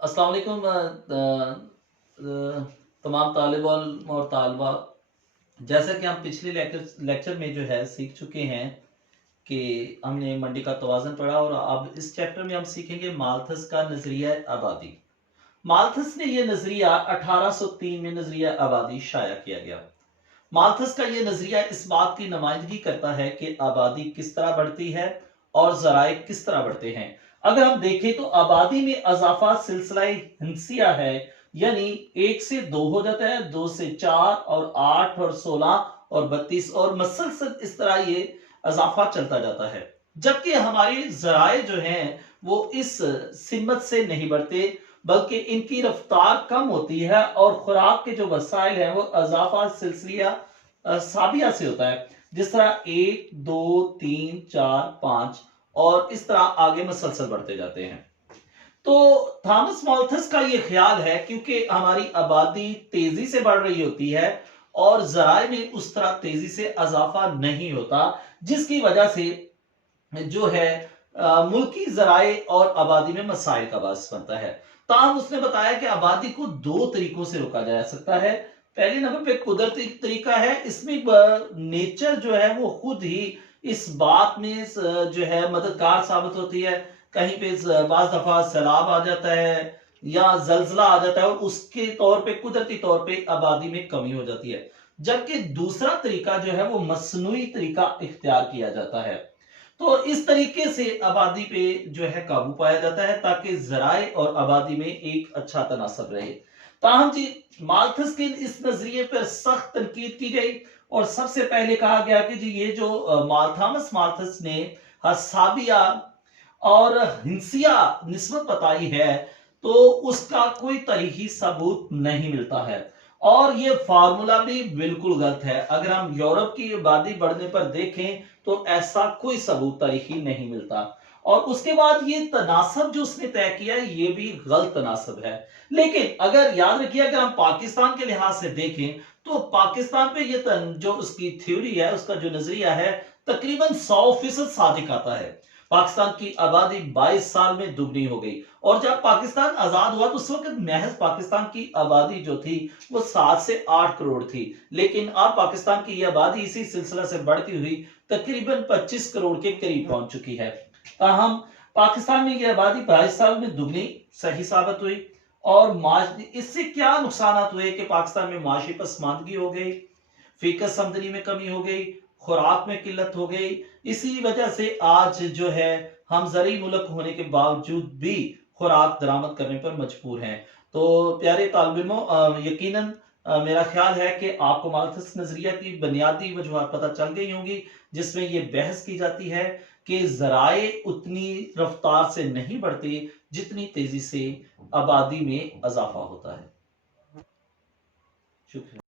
अस्सलाम वालेकुम तमाम तालिब इल्म और तालबा। जैसा कि हम पिछले लेक्चर में जो है सीख चुके हैं कि हमने मंडी का तवाज़ुन पढ़ा, और अब इस चैप्टर में हम सीखेंगे माल्थस का नजरिया आबादी। माल्थस ने यह नजरिया 1803 में नजरिया आबादी शाया किया गया। माल्थस का यह नजरिया इस बात की नुमाइंदगी करता है कि आबादी किस तरह बढ़ती है और जराए किस तरह बढ़ते हैं। अगर हम देखें तो आबादी में अजाफा सिलसिला हिंसिया है, यानी 1 से 2 हो जाता है, 2 से 4 और 8 और 16 और 32 और मसलसल इस तरह ये अजाफा चलता जाता है। जबकि हमारे जराए जो हैं वो इस सिमत से नहीं बढ़ते, बल्कि इनकी रफ्तार कम होती है और खुराक के जो वसाइल हैं वो अजाफा सिलसिला साबिया से होता है, जिस तरह 1 2 3 4 5 और इस तरह आगे मसलसल बढ़ते जाते हैं। तो थॉमस माल्थस का ये ख्याल है, क्योंकि हमारी आबादी तेजी से बढ़ रही होती है और जराए में उस तरह तेजी से अजाफा नहीं होता, जिसकी वजह से जो है मुल्की जराए और आबादी में मसाइल का बास बनता है। ताहम उसने बताया कि आबादी को 2 तरीकों से रोका जा सकता है। पहले नंबर पे कुदरती तरीका है, इसमें नेचर जो है वो खुद ही इस बात में जो है मददगार साबित होती है। कहीं पे बाज दफा सैलाब आ जाता है या जलजला आ जाता है और उसके तौर पे कुदरती तौर पे आबादी में कमी हो जाती है। जबकि दूसरा तरीका जो है वो मसनूई तरीका इख्तियार किया जाता है। तो इस तरीके से आबादी पे जो है काबू पाया जाता है, ताकि जराए और आबादी में एक अच्छा तनासब रहे। ताहम जी, माल्थस के इस नजरिए पर सख्त तनकीद की गई और सबसे पहले कहा गया कि जी ये जो थॉमस माल्थस ने हसाबिया और हिंसिया निस्बत बताई है, तो उसका कोई तारीखी सबूत नहीं मिलता है और ये फार्मूला भी बिल्कुल गलत है। अगर हम यूरोप की आबादी बढ़ने पर देखें तो ऐसा कोई सबूत तारीखी नहीं मिलता। और उसके बाद ये तनासब जो उसने तय किया ये भी गलत तनासब है। लेकिन अगर याद रखिए, अगर हम पाकिस्तान के लिहाज से देखें तो पाकिस्तान पे ये जो उसकी थ्योरी है, उसका जो नजरिया है, तकरीबन 100% सादिक आता है। पाकिस्तान की आबादी 22 साल में दुगनी हो गई, और जब पाकिस्तान आजाद हुआ तो उस वक्त महज पाकिस्तान की आबादी जो थी वो 7 से 8 करोड़ थी। लेकिन अब पाकिस्तान की आबादी इसी सिलसिला से बढ़ती हुई तकरीबन 25 करोड़ के करीब पहुंच चुकी है। हम पाकिस्तान में यह आबादी 22 साल में दुगनी सही साबित हुई। और इससे क्या नुकसान हुए कि पाकिस्तान में माशी पसमानदगी हो गई, फीकस आमदनी में कमी हो गई, खुराक में किल्लत हो गई। इसी वजह से आज जो है हम जरी मुल्क होने के बावजूद भी खुराक दरामद करने पर मजबूर हैं। तो प्यारे तालिब इल्मों, यकीनन मेरा ख्याल है कि आपको माल्थस नजरिया की बुनियादी वजूहात पता चल गई होंगी, जिसमें यह बहस की जाती है कि जराए उतनी रफ्तार से नहीं बढ़ती जितनी तेजी से आबादी में इजाफा होता है। शुक्रिया।